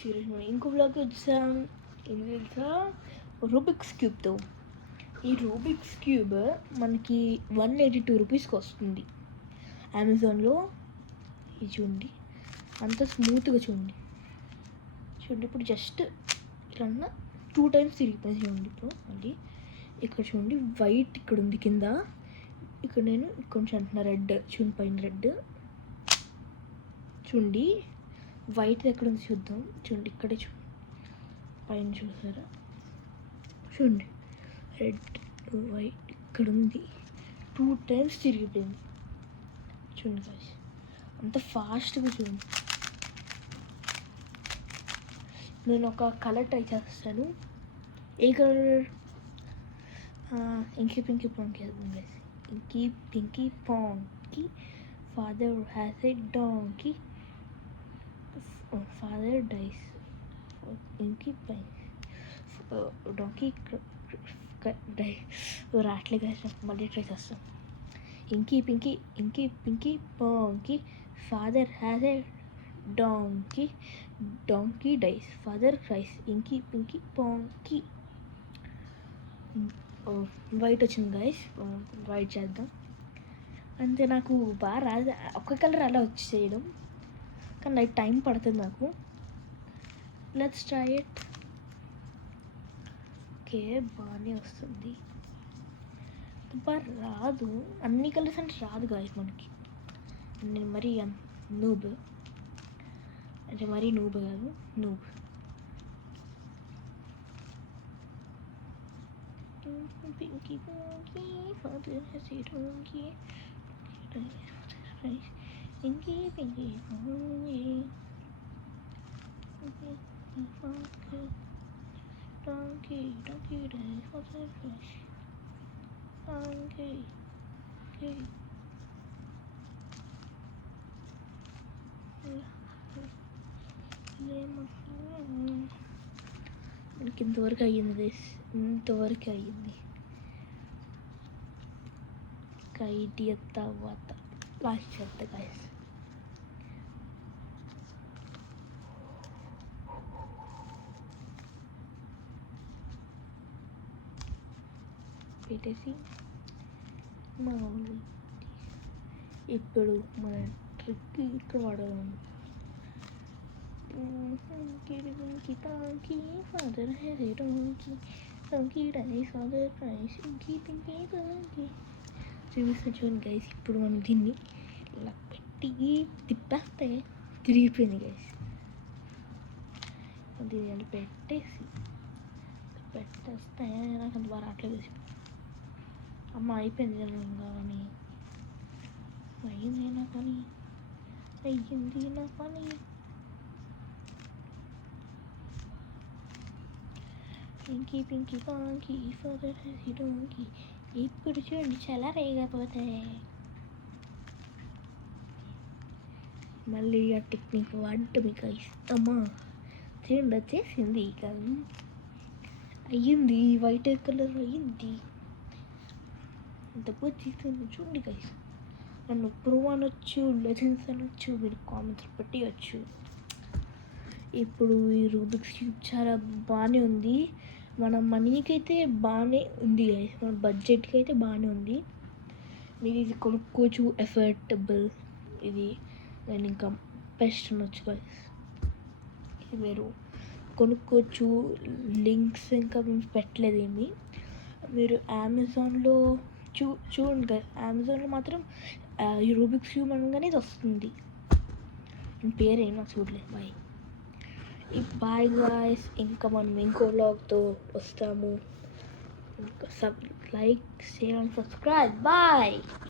Serious ఇంకో blog వచ్చాం ఏం తెలుసా, రూబిక్స్ క్యూబ్తో. ఈ రూబిక్స్ క్యూబ్ మనకి 182 రూపీస్కి వస్తుంది అమెజాన్లో. ఇది చూడండి అంత స్మూత్గా చూడండి. ఇప్పుడు జస్ట్ ఇలా 2 times తిరిగిపోయింది చూడండి. ఇప్పుడు మళ్ళీ ఇక్కడ చూడండి వైట్ ఇక్కడ ఉంది కింద, ఇక్కడ నేను కొంచెం అంటున్నా రెడ్ చూడండి, పైన రెడ్ చూడండి, వైట్ ఎక్కడ ఉంది చూద్దాం. చూడండి ఇక్కడే చూడండి, పైన చూసారా చూడండి, రెడ్ వైట్ ఇక్కడ ఉంది. 2 times తిరిగిపోయింది చూడండి గాయ్స్, అంత ఫాస్ట్గా చూడండి. నేను ఒక కలర్ ట్రై చేస్తాను. ఏ colour? Inky pinky ponky guys. Inky pinky ponky father has a donkey, father dies. Inky donkey die రాట్లే గైస్, మళ్ళీ ట్రై చేస్తాను. Inky pinky ponky father has a donkey, donkey dies, father cries. Inky pinky ponky. White వచ్చింది guys, white చేద్దాం. అంతే, నాకు బాగా రాదు ఒక్క కలర్ అలా వచ్చి చేయడం, కానీ నాకు టైం పడుతుంది నాకు. Let's try it. ఓకే బాగానే వస్తుంది, బాగా రాదు అన్ని కలర్స్ అంటే రాదు గాయస్ మనకి. నేను మరీ నూబ్ అంటే మరీ నూబ్ కాదు, noob. Pinky ponky father has a donkey, inky pinky ponky donkey donkey dies father cries. మనకి ఇంతవరకు అయ్యింది, ఇంతవరకు అయ్యింది. ఐడియా తర్వాత లాస్ట్ చేస్తా గైస్. పెట్టేసి మామూలు ఇప్పుడు మన ట్రిక్ ఇక్కడ వాడదాం. Father has a donkey, donkey dies father cries. Inky pinky ponky చూపిస్తాను చూడండి గైస్. ఇప్పుడు మనం దీన్ని ఇలా పెట్టి తిప్పేస్తే తిరిగిపోయింది గైస్. దీన్ని పెట్టేస్తే నాకు అంత బాగా రావట్లేదు. అమ్మ అయిపోయింది కానీ, అయ్యింది నా పని, అయ్యింది నా పని. Inky pinky ponky father has a donkey. ఇప్పుడు చూడండి చాలా రేగపోతే మళ్ళీ ఆ టెక్నిక్ వాడటం మీకు ఇష్టమా? చూడండి వచ్చేసింది, కానీ అయ్యింది, వైట్ కలర్ అయ్యింది. అంతకు తీసుకుంది చూడండి గైస్. నన్ను ప్రో అనొచ్చు, లెజెండ్స్ అనొచ్చు, మీరు కామెంట్స్ పెట్టవచ్చు. ఇప్పుడు ఈ రూబిక్స్ క్యూబ్ చాలా బాగానే ఉంది, మన మనీకి అయితే బాగానే ఉంది గైస్, మన బడ్జెట్కి అయితే బాగానే ఉంది. మీరు ఇది కొనుక్కోవచ్చు, ఎఫర్టబుల్. ఇది నేను ఇంకా బెస్ట్ అనొచ్చు గైస్. ఇది మీరు కొనుక్కోవచ్చు, లింక్స్ ఇంకా మేము పెట్టలేదు ఏమి. మీరు అమెజాన్లో చూడండి గైస్, అమెజాన్లో మాత్రం ఈ రూబిక్స్ క్యూబ్ అనగానే ఇది వస్తుంది. పేరేమో చూడలేదు. బాయ్ గాయ్స్, ఇంకా మనం ఇంకో వ్లాగ్తో వస్తాము. Like, share and subscribe. Bye.